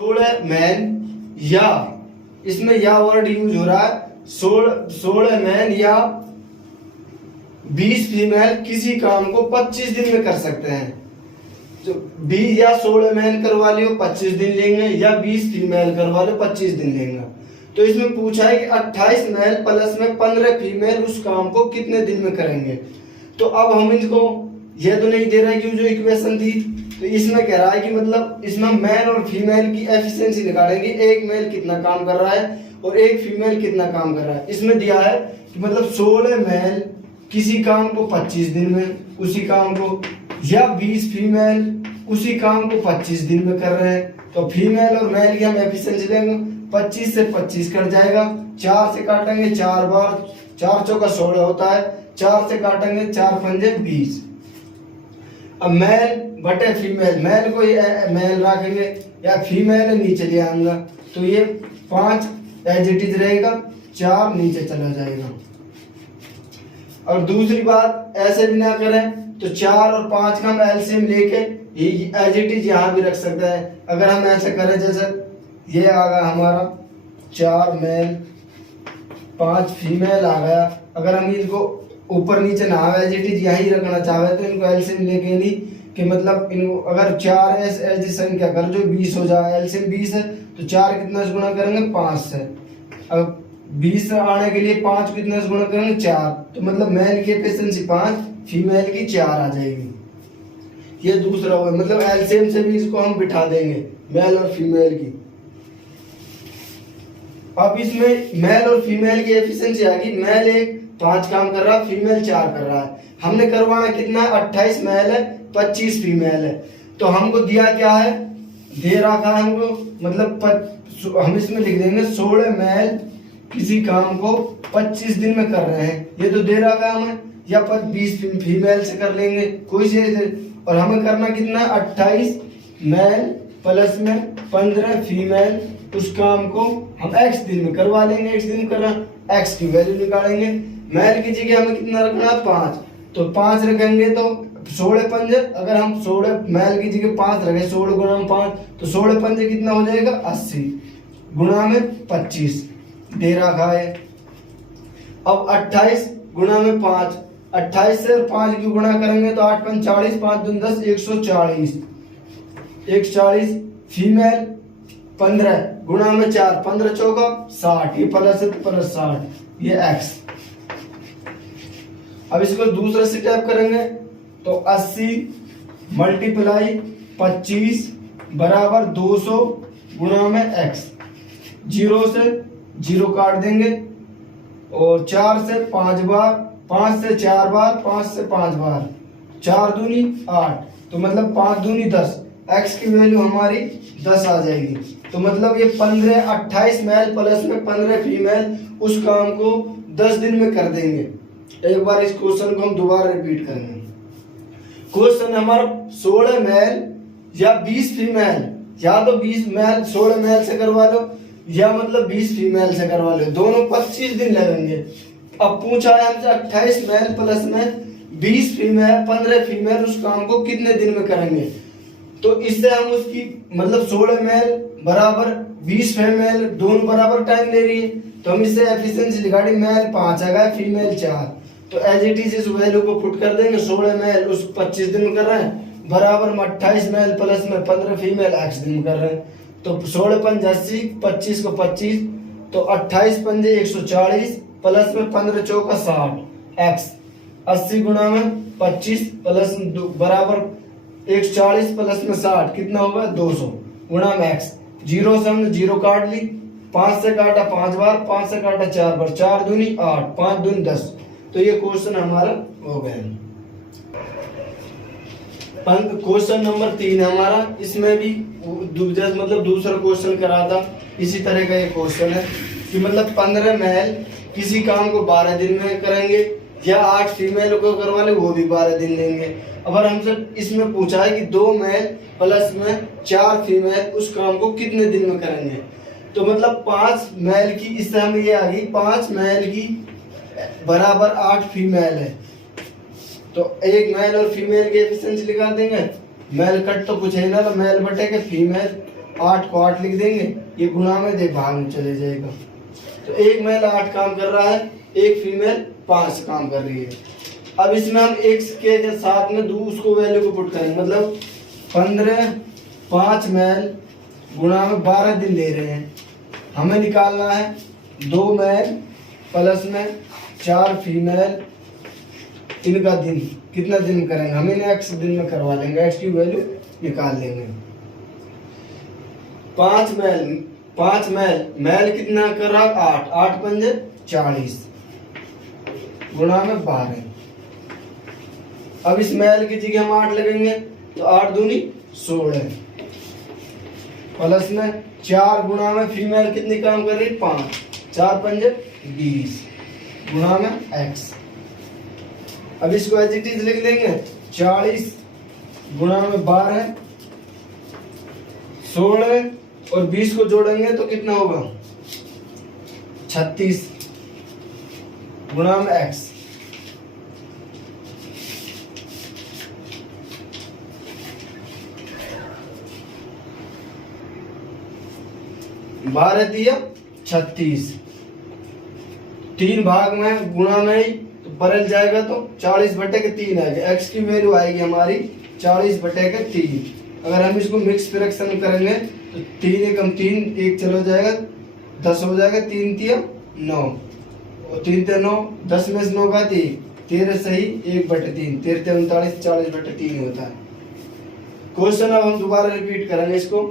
16 man या, इसमें या वर्ड यूज हो रहा है। 16 मैन या 20 फीमेल किसी काम को 25 दिन में कर सकते हैं। तो 20 या 16 मैन करवा लियो 25 दिन लेंगे, या 20 फीमेल करवा लो 25 दिन लेंगे। तो इसमें पूछा है कि 28 मैन प्लस में 15 फीमेल उस काम को कितने दिन में करेंगे। तो अब हम इनको, ये तो नहीं दे रहा है कि जो इक्वेशन थी, तो इसमें कह रहा है कि मतलब इसमें मैन और फीमेल की एफिशिएंसी निकालेंगे, एक मेल कितना काम कर रहा है और एक फीमेल कितना काम कर रहा है। इसमें दिया है कि मतलब 16 मैन किसी काम को 25 दिन में उसी काम को, या 20 फीमेल उसी काम को 25 दिन में कर रहे हैं। तो फीमेल और मेल की हम एफिशिएंसी लेंगे, 25 से 25 कट जाएगा, 4 से काटेंगे 4 बार, 4 चौका 16 होता है, 4 से काटेंगे 4 पंजे 20। अब मेल बटे फीमेल, मेल को मेल रखेंगे या फीमेल नीचे ले आऊंगा, तो ये 5 एज इट इज रहेगा, 4 नीचे चला जाएगा। और दूसरी बात, ऐसे भी ना करें तो 4 और 5 का हम एलसीएम लेके एज इट इज यहाँ भी रख सकते हैं। अगर हम ऐसे करें, जैसे ये आ गया हमारा 4 मेल 5 फीमेल आ गया, अगर हम इनको ऊपर नीचे ना एज इट इज यहीं रखना चाहे तो इनको एलसीएम लेके नहीं कि मतलब इनको अगर 4 एज संख्या कर जो 20 हो जाए, एलसीएम 20 है तो 4 कितना से गुणा करेंगे 5 से, अब 20 आने के लिए 5 कितना से गुणा करेंगे 4, तो मतलब मेल की एफिशिएंसी 5 फीमेल की 4 आ जाएगी। ये दूसरा हुआ, मतलब एलसीएम से भी इसको हम बिठा देंगे मेल और फीमेल की। अब इसमें मेल और फीमेल की एफिशिएंसी आ गई, मेल एक 5 काम कर रहा है, फीमेल 4 कर रहा है। हमने करवाना कितना है, 28 मेल है 25 फीमेल है। तो हमको दिया क्या है, दे रखा है हमको, मतलब हम इसमें लिख देंगे 16 मेल किसी काम को 25 दिन में कर रहे हैं, ये तो दे रखा है हमें, या 20 फीमेल से कर लेंगे कोई से। और हमें करना कितना है, 28 मेल प्लस में 15 फीमेल उस काम को हम x दिन में करवा लेंगे। x दिन कर रहा, x की वैल्यू निकालेंगे, मेल की जगह हमें कितना रखना है 5, तो 5 रखेंगे तो 16 पंजे, अगर हम 16 मेल की जगह 5 रखें, 16 गुणा में 5 तो 16 पंजे कितना हो जाएगा 80 गुणा में 25 दे रखा है। अब 28 गुणा में 5, 28 से 5 की गुणा करेंगे तो 8 5 40, 5 दूनी 10, 140, 140 फीमेल 15 गुणा में 4, 15 चौका 60, ये प्लस है तो प्लस 60, ये x। अब इसको दूसरा स्टेप करेंगे तो 80 मल्टीप्लाई 25 बराबर 200 गुणा में x, 0 से 0 काट देंगे और 4 से 5 बार, 5 से 4 बार, 5 से 5 बार, 4 दूनी 8, तो मतलब 5 दूनी 10, x की वैल्यू हमारी 10 आ जाएगी। तो मतलब ये 15 28 मेल प्लस में 15 फीमेल उस काम को 10 दिन में कर देंगे। एक बार इस क्वेश्चन को हम दोबारा रिपीट करेंगे। क्वेश्चन हमारा 16 मेल या 20 फीमेल, या तो 20 मेल 16 मेल से करवा लो या मतलब 20 फीमेल से करवा लो, दोनों 25 दिन लगेंगे। अब पूछा है हमसे 28 मेल प्लस में 20 फीमेल 15 फीमेल उस काम को कितने दिन में करेंगे। तो इससे हम उसकी मतलब 16 मेल बराबर 20 फीमेल दोनों बराबर टाइम ले रही है, तो हम इससे एफिशिएंसी निकाली, मेल 5 आ गया फीमेल 4, तो एज इट इज इस वैल्यू को पुट कर देंगे, 16 मेल उस 25 दिन में कर रहे हैं बराबर 28 मेल प्लस में 15 फीमेल x दिन में कर रहे हैं। तो 16 पंजे 80, 25 को 25, तो 28 पंजे 140 प्लस में 15 चौका 60, x 80 गुणा में 25 प्लस बराबर 140 प्लस में 60 कितना होगा 200 गुणा में x, 0 से हमने 0 काट ली, 5 से काटा 5 बार, 5 से काटा 4 बार, 4 दूनी 8, 5 दूनी 10, तो ये क्वेश्चन हमारा हो गया। क्वेश्चन नंबर 3 हमारा, इसमें भी मतलब दूसरा क्वेश्चन करा था, इसी तरह का ये क्वेश्चन है कि मतलब 15 मेल किसी काम को 12 दिन में करेंगे या 8 फीमेल को करवा ले वो भी 12 दिन लेंगे। अगर हमसे इसमें पूछा है कि 2 मेल प्लस में 4 फीमेल उस काम को कितने दिन में करेंगे, तो मतलब 5 मेल की, इससे हमें ये आ गई 5 मेल की बराबर 8 फीमेल है, तो एक मेल और फीमेल की एफिशिएंसी निकाल देंगे। मेल कट तो कुछ है ना, तो मेल बटेगा फीमेल 8 को 8 लिख देंगे, ये गुणा में दे भाग में चले जाएगा। तो एक मेल 8 काम कर रहा है, एक फीमेल 5 काम कर रही है। अब इसमें हम x के साथ में उसको वैल्यू को पुट करेंगे, मतलब 15 5 मेल गुणा में 12 दिन ले रहे हैं। हमें निकालना है 2 मेल प्लस में 4 फीमेल, इनका दिन कितना दिन में करेंगे, हम इन्हें x दिन में करवा लेंगे, x की वैल्यू निकाल लेंगे। 5 मेल मेल कितना कर रहा है 8, 8 पंजे 40 गुणा में 12। अब इस मेल की जगह हम 8 लगेंगे तो 8 दूनी 16 प्लस में 4 गुणा में फीमेल कितनी काम कर रही 5, 4 पंजे 20 गुणा में x। अब इसको एज इट इज लिख देंगे 40 गुणा में 12 16 और 20 को जोड़ेंगे तो कितना होगा 36 गुणा में x। बारह दिया 36, 3 भाग में गुणा में ही तो बदल जाएगा तो 40/3 आएगा। x की वैल्यू आएगी हमारी 40/3। अगर हम इसको मिक्स फ्रैक्शन करेंगे तो 3 एकम 3 एक चलो जाएगा 10 हो जाएगा, 3 तिया 9 और 3 ते 9, 10 में से 9 का 13 सही 1/3, 13 ते 39 40/3 होता है। क्वेश्चन अब हम दोबारा रिपीट करेंगे इसको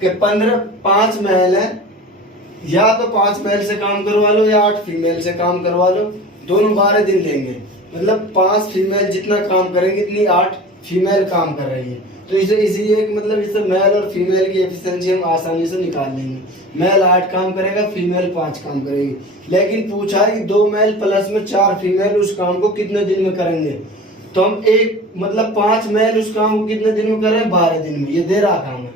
कि 5 मेल है, या तो 5 मेल से काम करवा लो या 8 फीमेल से काम करवा लो, दोनों 12 दिन लेंगे। मतलब 5 फीमेल जितना काम करेंगे इतनी 8 फीमेल काम कर रही है। तो इसे इसीलिए मतलब इससे मेल और फीमेल की एफिशिएंसी हम आसानी से निकाल लेंगे। मेल 8 काम करेगा, फीमेल 5 काम करेगी। लेकिन पूछा है कि 2 मेल प्लस में 4 फीमेल उस काम को कितने दिन में करेंगे, तो हम एक मतलब 5 मेल उस काम को कितने दिन में कर रहे हैं 12 दिन में। ये दे रहा काम है,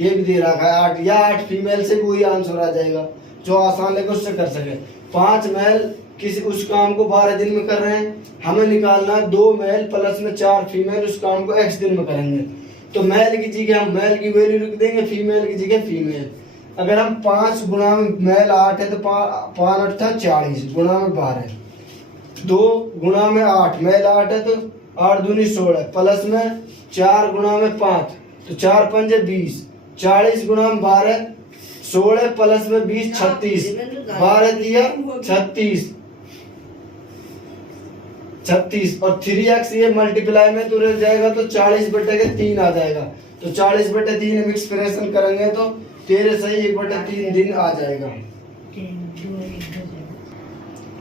ये भी दे रखा है 8 या 8 फीमेल से वही आंसर आ जाएगा जो आसान लगे उससे कर सके। 5 मेल किसी उस काम को 12 दिन में कर रहे हैं, हमें निकालना 2 मेल प्लस में 4 फीमेल उस काम को x दिन में करेंगे। तो मेल की जगह हम मेल की वैल्यू लिख देंगे, फीमेल की जगह फीमेल। अगर हम 5 गुणा में मेल 8 है तो 5 8 था 40 गुणा में 12, 2 गुणा में 8 मेल 8 है तो 8 दूनी 16 प्लस में 4 गुणा में 5 तो 4 पंजे 20, 40 गुणा में 12 16 प्लस में 20 36, 12 दिया 36 और 3x ये मल्टीप्लाई में तो रह जाएगा तो 40/3 आ जाएगा। तो 40/3 मिक्स फ्रैक्शन करेंगे तो 13 सही 1/3 दिन आ जाएगा।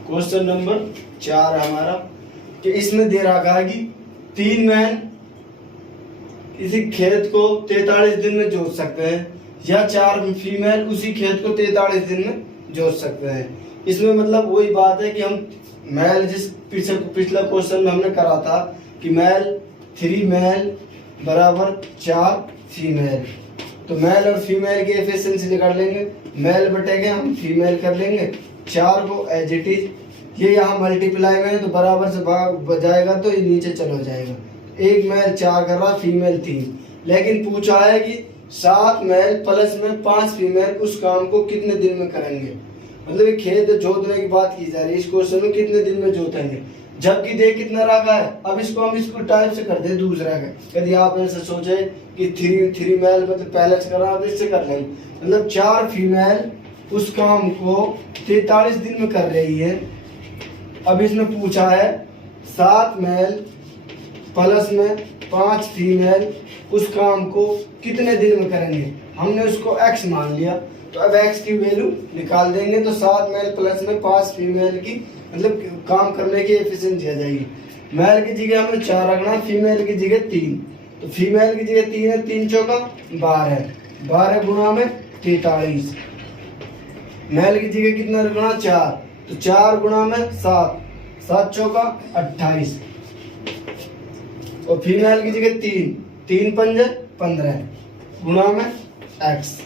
क्वेश्चन नंबर 4 हमारा कि इसमें दे रखा है कि 3 मैन किसी खेत को 43 दिन में जोत सकते हैं या 4 फीमेल उसी खेत को 43 दिन में जोत सकते हैं। इसमें मतलब वही बात है कि हम मेल जिस पिछला क्वेश्चन में हमने करा था कि मेल 3 मेल बराबर 4 फीमेल, तो मेल और फीमेल की एफिशिएंसी निकाल लेंगे। मेल बटेगे हम फीमेल कर लेंगे, 4 को एज इट इज, ये यहाँ मल्टीप्लाई में है तो बराबर से भाग जाएगा तो ये नीचे चलो जाएगा। एक मेल 4 कर रहा, फीमेल 3। लेकिन पूछा है कि 7 मेल प्लस में 5 फीमेल उस काम को कितने दिन में करेंगे। मतलब ये खेत जोतने की बात की जा रही है, इस क्वेश्चन में कितने दिन में जोतेंगे, जबकि देख कितना रखा है। अब इसको हम इसको टाइप से कर दे दूसरा का, यदि आप ऐसे सोचे कि 3 मेल मतलब पहले से कर रहा है इससे कर लेंगे। मतलब 4 फीमेल उस काम को 43 दिन में कर रही है। अब इसमें पूछा है 7 मेल प्लस में 5 फीमेल उस काम को कितने दिन में करेंगे। हमने उसको x मान लिया तो अब x की वैल्यू निकाल देंगे तो 7 मेल प्लस में 5 फीमेल की मतलब काम करने की एफिशिएंसी आ जाएगी। मेल की जगह हमें 4 रखना, फीमेल की जगह 3, तो फीमेल की जगह 3 है, 3 चौका 12, 12 गुणा में 43। मेल की जगह कितना रखना 4, तो 4 गुणा में 7, 7 चौका 28 और फीमेल की जगह 3, 3 पंजे 15 गुणा में x,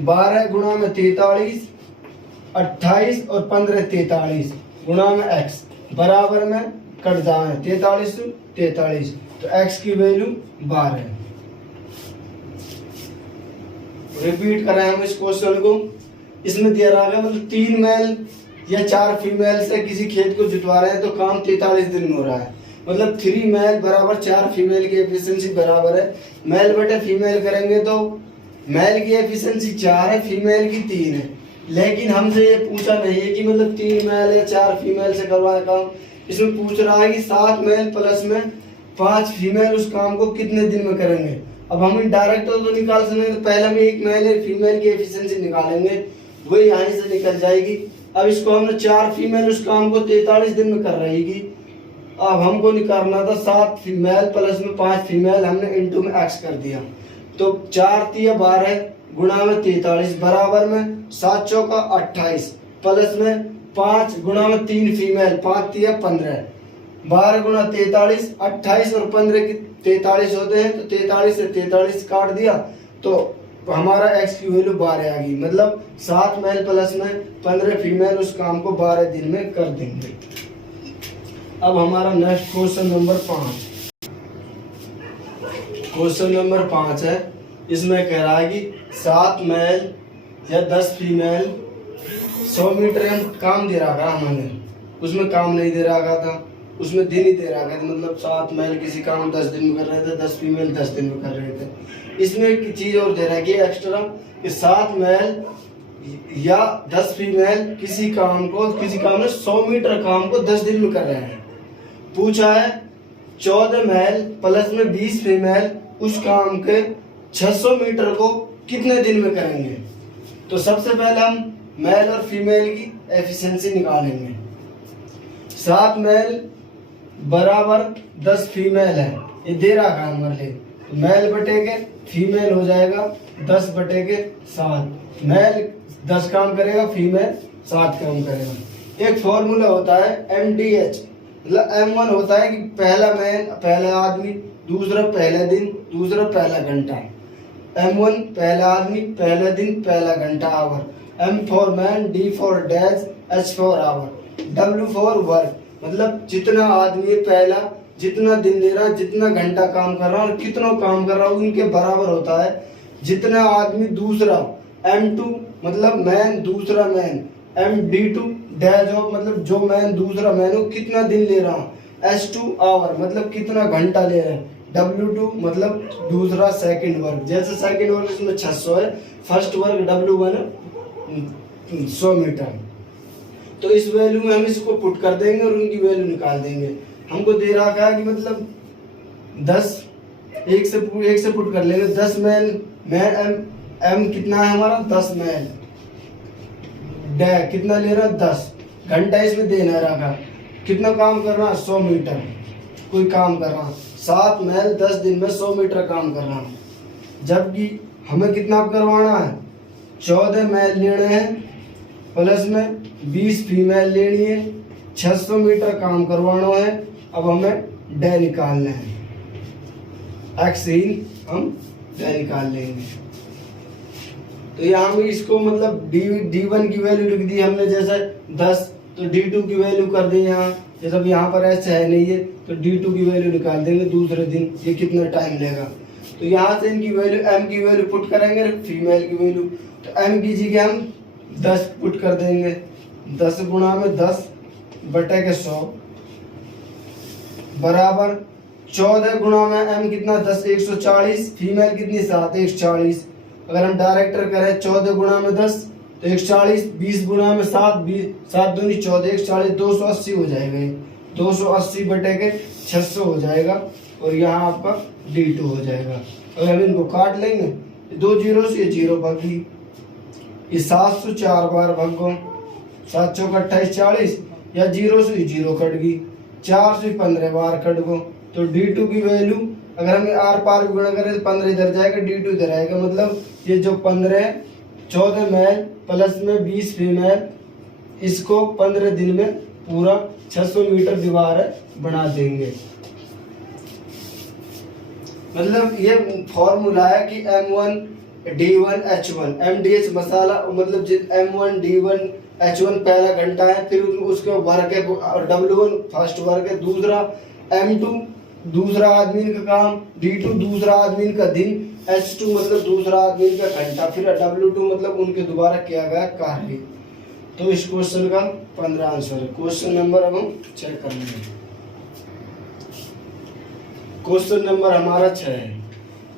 12 गुणा में 43, 28 और 15 43 गुणा में x बराबर में कट जाए 43 तो x की वैल्यू 12 है। रिपीट करें हम इस क्वेश्चन को। इसमें दिया रहा है मतलब 3 मेल या 4 फीमेल से किसी खेत को जुतवा रहे हैं तो काम 43 दिन में हो रहा है। मतलब 3 मेल बराबर 4 फीमेल की एफिशिएंसी बराबर है। मेल बटे फीमेल करेंगे तो मेल की एफिशिएंसी 4 है, फीमेल की 3 है। लेकिन हमसे ये पूछा नहीं है कि मतलब 3 मेल या 4 फीमेल से करवाए काम। इसमें पूछ रहा है कि 7 मेल प्लस में 5 फीमेल उस काम को कितने दिन में करेंगे। अब हम डायरेक्ट तो निकाल सकते, तो पहले हम एक मेल या फीमेल की एफिशिएंसी निकालेंगे, वो यहाँ से निकल जाएगी। अब इसको हमने 4 फीमेल उस काम को 43 दिन में कर रहेगी। अब हमको निकालना था 7 फीमेल प्लस में 5 फीमेल, हमने इंटू में एक्स कर दिया। तो 4 तिया 12 गुणा में 43 बराबर में 7 चौका 28 प्लस में 5 गुणा में 3 फीमेल, 5 तिया 15, 12 गुणा 43, 28 और 15 की 43 होते हैं। तो 43 से 43 काट दिया तो हमारा एक्स की वैल्यू 12 आ गई। मतलब 7 मेल प्लस में 15 फीमेल उस काम को 12 दिन में कर देंगे। अब हमारा next question number 5। Question number 5 है, इसमें कह रहा है कि 7 मेल या 10 फीमेल 100 मीटर काम दे रहा था हमें, उसमें काम नहीं दे रहा था, उसमें दिन ही दे रहा था। मतलब 7 मेल किसी काम 10 दिन में कर रहे थे, 10 फीमेल 10 दिन में कर रहे थे। इसमें एक चीज और दे रहा है कि एक्स्ट्रा कि 7 मेल या 10 फीमेल किसी काम में 100 मीटर काम को 10 दिन में कर रहे हैं। पूछा है 14 मेल प्लस में 20 फीमेल उस काम के 600 मीटर को कितने दिन में करेंगे। तो सबसे पहले हम मेल और फीमेल की एफिशिएंसी निकालेंगे। 7 मेल बराबर 10 फीमेल है, ये दे रहा काम हमारे लिए। मेल बटे के फीमेल हो जाएगा 10 बटे के 7। मेल 10 काम करेगा, फीमेल 7 काम करेगा। एक फॉर्मूला होता है MDH, मतलब M1 होता है कि पहला मैन पहला आदमी, दूसरा पहला दिन, दूसरा पहला घंटा। M1 पहला आदमी, पहला दिन, पहला घंटा hour. M for man, D for days, H for hour, W for work. मतलब जितना आदमी पहला जितना दिन ले रहा है, जितना घंटा काम कर रहा है और कितना काम कर रहा है उनके बराबर होता है जितना आदमी दूसरा। M2 मतलब मैन, दूसरा मैन। MD2 डैज ऑफ मतलब जो मैन दूसरा मैन हो कितना दिन ले रहा है। S2 आवर मतलब कितना घंटा ले रहा है। W2 मतलब दूसरा सेकंड वर्क, जैसे सेकंड वर्क इसमें 600 है, फर्स्ट वर्क W1 100 मीटर। तो इस वैल्यू में हम इसको पुट कर देंगे और उनकी वैल्यू निकाल देंगे। हमको दे रहा है कि मतलब 10 एक से पुट कर लेंगे। 10 मेल M कितना है हमारा 10 मेल, डे कितना ले रहा है 10 घंटा इसमें देना रहा। कितना काम कर रहा है 100 मीटर कोई काम कर रहा है। 7 मेल 10 दिन में 100 मीटर काम कर रहा है। जबकि हमें कितना करवाना है 14 मेल लेने हैं प्लस में 20 फीमेल लेनी है, 600 मीटर काम करवाना है। अब हमें डे निकालना है, एक्स ही हम डे निकाल लेंगे। तो यहाँ में इसको मतलब D1 की वैल्यू लिख दी हमने जैसे 10, तो D2 की वैल्यू कर दी यहाँ। जैसे अब यहाँ पर ऐसे है नहीं है तो D2 की वैल्यू निकाल देंगे दूसरे दिन, ये कितना टाइम लेगा। तो यहाँ से इनकी वैल्यू M की वैल्यू पुट करेंगे, फीमेल की वैल्यू। तो M की जगह हम 10 पुट कर देंगे। 10 गुणा में 10 बटे के 100 बराबर 14 गुणा में M कितना 10 140, फीमेल कितनी 7 140। अगर हम डायरेक्टर करें 14 गुणा में 10 तो 140, 20 गुणा में 7 7 दूनी 14 140, 280 हो जाएगा। 280 बटे के 600 हो जाएगा और यहाँ आपका D2 हो जाएगा। अगर हम इनको काट लेंगे 2 जीरो से 0 भागी, ये 7 से 4 बार भागो, 7 चौक 28 40 या 0 से 0 कट गई, 4 से 15 बार कट गो। तो D2 की वैल्यू अगर हम आर पार गुणा करें तो 15 इधर जाएगा, D2 इधर आएगा। मतलब ये जो 15 14 मेल प्लस में 20 फीमेल, इसको 15 दिन में पूरा 600 मीटर दीवार बना देंगे। मतलब ये फॉर्मूला है कि M1 D1 H1 MDH मसाला, मतलब M1 D1 H1 पहला घंटा है, फिर उसके वर्क है W1 फर्स्ट वर्क है, दूसरा M2 दूसरा आदमी का काम, D2 दूसरा आदमी का दिन, H2 मतलब दूसरा आदमी का घंटा, फिर W2 मतलब उनके द्वारा किया गया कार्य। तो इस क्वेश्चन का 15 आंसर है। क्वेश्चन नंबर अब हम चेक कर लेंगे। क्वेश्चन नंबर हमारा 6 है।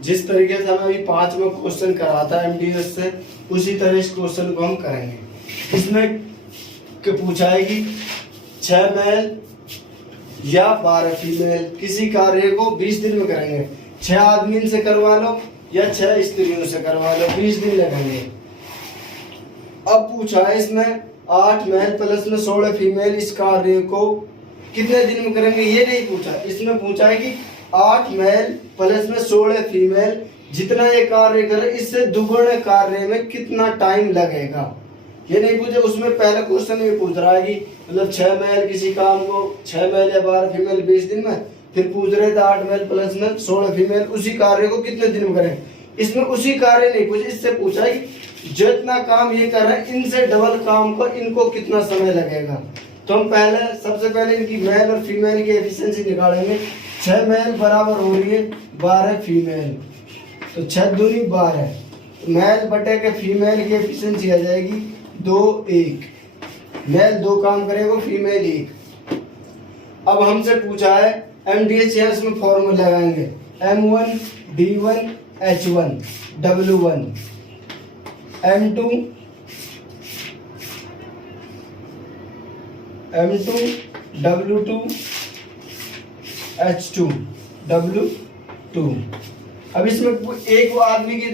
जिस तरीके से हमें अभी 5 में क्वेश्चन करा था MDS से, उसी तरह इस क्वेश्चन को हम करेंगे। इसमें पूछा है कि 6 मेल या 12 फीमेल किसी कार्य को 20 दिन में करेंगे। 6 आदमी से करवा लो या 6 स्त्रियों से करवा लो, 20 दिन लगेंगे। अब पूछा है इसमें 8 मेल प्लस में 16 फीमेल इस कार्य को कितने दिन में करेंगे, ये नहीं पूछा। इसमें पूछा है कि 8 मेल प्लस में 16 फीमेल जितना ये कार्य करे इससे दुगुने कार्य में कितना टाइम लगेगा, ये नहीं पूछे। उसमें पहला क्वेश्चन ये पूछ रहा है कि मतलब 6 मेल किसी काम को 6 मेल या 12 फीमेल 20 दिन में, फिर पूछ रहे थे 8 मेल प्लस में 16 फीमेल उसी कार्य को कितने दिन में करें। इसमें उसी कार्य नहीं पूछे, इससे पूछा है कि जितना काम ये कर रहे हैं इनसे डबल काम को इनको कितना समय लगेगा। तो हम सबसे पहले इनकी मेल और फीमेल की एफिशिएंसी निकालेंगे। 6 मेल बराबर हो रही है 12 फीमेल, तो 6 दूनी 12, मेल बटे के फीमेल की एफिशिएंसी आ जाएगी 2 1। मेल 2 काम करेगा, फीमेल 1। अब हमसे पूछा है MDH है, इसमें फॉर्मूला लगाएंगे M1 D1 H1 W1 M2 W2 H2 W2। अब इसमें एक आदमी की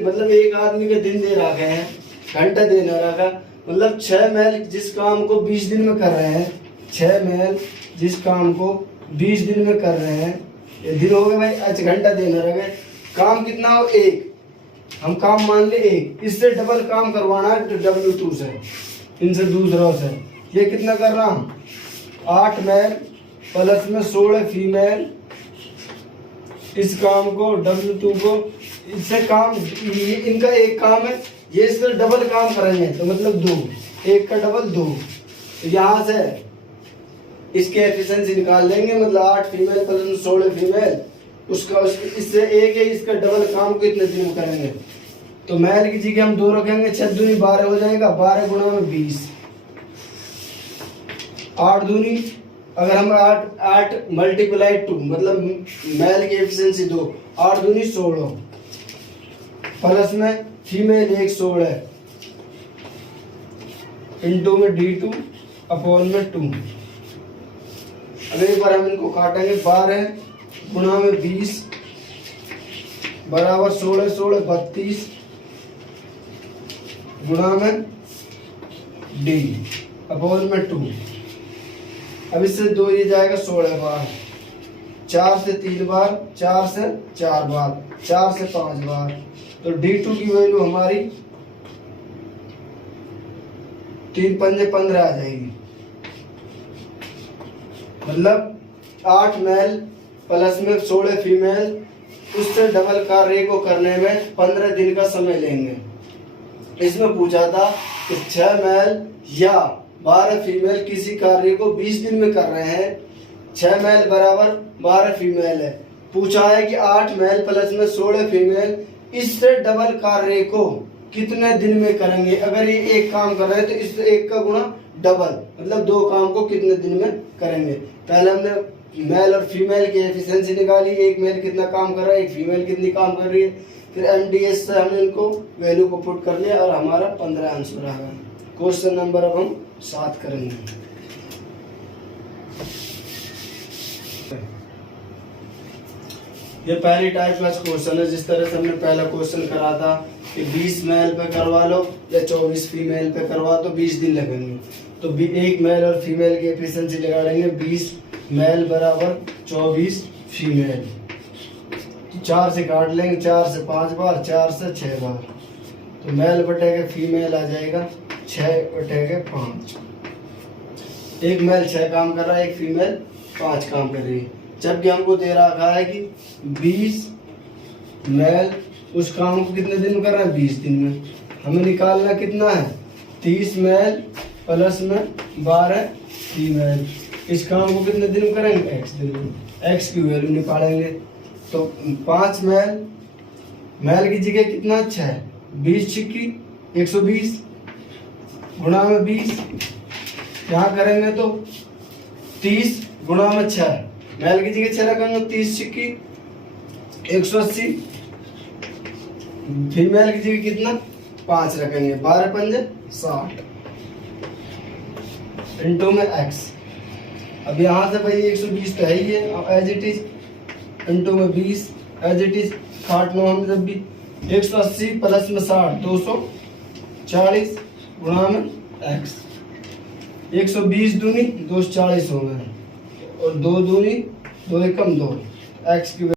मतलब एक आदमी के दिन दे रखे हैं, घंटा देना रखा, मतलब 6 मेल जिस काम को 20 दिन में कर रहे हैं, 6 मेल जिस काम को 20 दिन में कर रहे हैं, ये दिन हो गए भाई। अच्छा घंटा देना रखे, काम कितना हो 1, हम काम मान ले 1, इससे डबल काम करवाना है तो W2 से, इनसे दूसरों से। ये कितना कर रहा हूँ 8 मेल प्लस में 16 फीमेल इस काम को W2 को, इससे काम इनका एक काम है, ये इससे डबल काम करेंगे तो मतलब 2, 1 का डबल 2। यहाँ से इसके एफिशिएंसी निकाल लेंगे, मतलब 8 फीमेल प्लस में 16 फीमेल उसका इससे 1 है, इसका डबल काम को इतने दिन में करेंगे। तो मेल की जगह हम 2 रखेंगे, 6 दूनी 12 हो जाएगा, 12 गुणा में 20, 8 दूनी अगर हम 8 मल्टीप्लाई 2 मतलब मेल की एफिशिएंसी 2, 8 दूनी 16 प्लस में फीमेल 1 16 इंटू में D2 अपॉन में 2। अब एक बार हम इनको काटेंगे, 12 गुणा में 20 बराबर 16 16 32 गुणा में D अपॉन में 2। अब इससे 2 ये जाएगा 16 बार, 4 से 3 बार, 4 से 4 बार, 4 से 5 बार, तो D2 की वैल्यू हमारी 3 पंजे 15 आ जाएगी। मतलब 8 मेल प्लस में 16 फीमेल उससे डबल कार्य को करने में 15 दिन का समय लेंगे। इसमें पूछा था कि 6 मेल या 12 फीमेल किसी कार्य को 20 दिन में कर रहे हैं, 6 मेल बराबर 12 फीमेल है। पूछा है कि 8 मेल प्लस में 16 फीमेल इससे डबल कार्य को कितने दिन में करेंगे। अगर ये एक काम कर रहे हैं तो इससे 1 का गुणा डबल, मतलब 2 काम को कितने दिन में करेंगे। पहले हमने मेल और फीमेल की एफिशिएंसी निकाली, एक मेल कितना काम कर रहा है, एक फीमेल कितनी काम कर रही है, फिर MDS से हमने इनको वैल्यू को पुट कर लिया और हमारा 15 आंसर आ गया। क्वेश्चन नंबर अब हम 7 करेंगे। ये पहली टाइप का क्वेश्चन है। जिस तरह से हमने पहला क्वेश्चन करा था कि 20 मेल पे करवा लो या 24 फीमेल पे करवा तो 20 दिन लगेंगे, तो एक मेल और फीमेल की एफिशिएंसी लगा लेंगे, 20 मेल बराबर 24 फीमेल, 4 से काट लेंगे, 4 से 5 बार, 4 से 6 बार, तो मेल बटेगा फीमेल आ जाएगा 6 बटेगा 5। एक मेल 6 काम कर रहा है, एक फीमेल 5 काम कर रही है। जबकि हमको दे रखा है कि 20 मेल उस काम को कितने दिन में कर रहा है, 20 दिन में। हमें निकालना कितना है, 30 मेल प्लस में 12 फीमेल इस काम को कितने दिन में करेंगे, x दिन में। x की वैल्यू निकालेंगे तो 5 मेल मैल की जगह कितना अच्छा है, 20 छिक्की 120 गुणा में 20, यहाँ करेंगे तो 30 गुणा में 6, मैल की जगह 6 रखेंगे, 30 छिक्की 180, फीमेल की जगह कितना 5 रखेंगे, 12 पंजे 60 इंटू में x। अब यहाँ से भाई 120 तो है ही है, अब एज इट इज इंटू में 20 एज इट इज, 60 9 हम जब भी 180 प्लस में 60 240 गुणा में x, 120 दूनी 240 हो गए और 2 दूनी 2 एकम 2, x की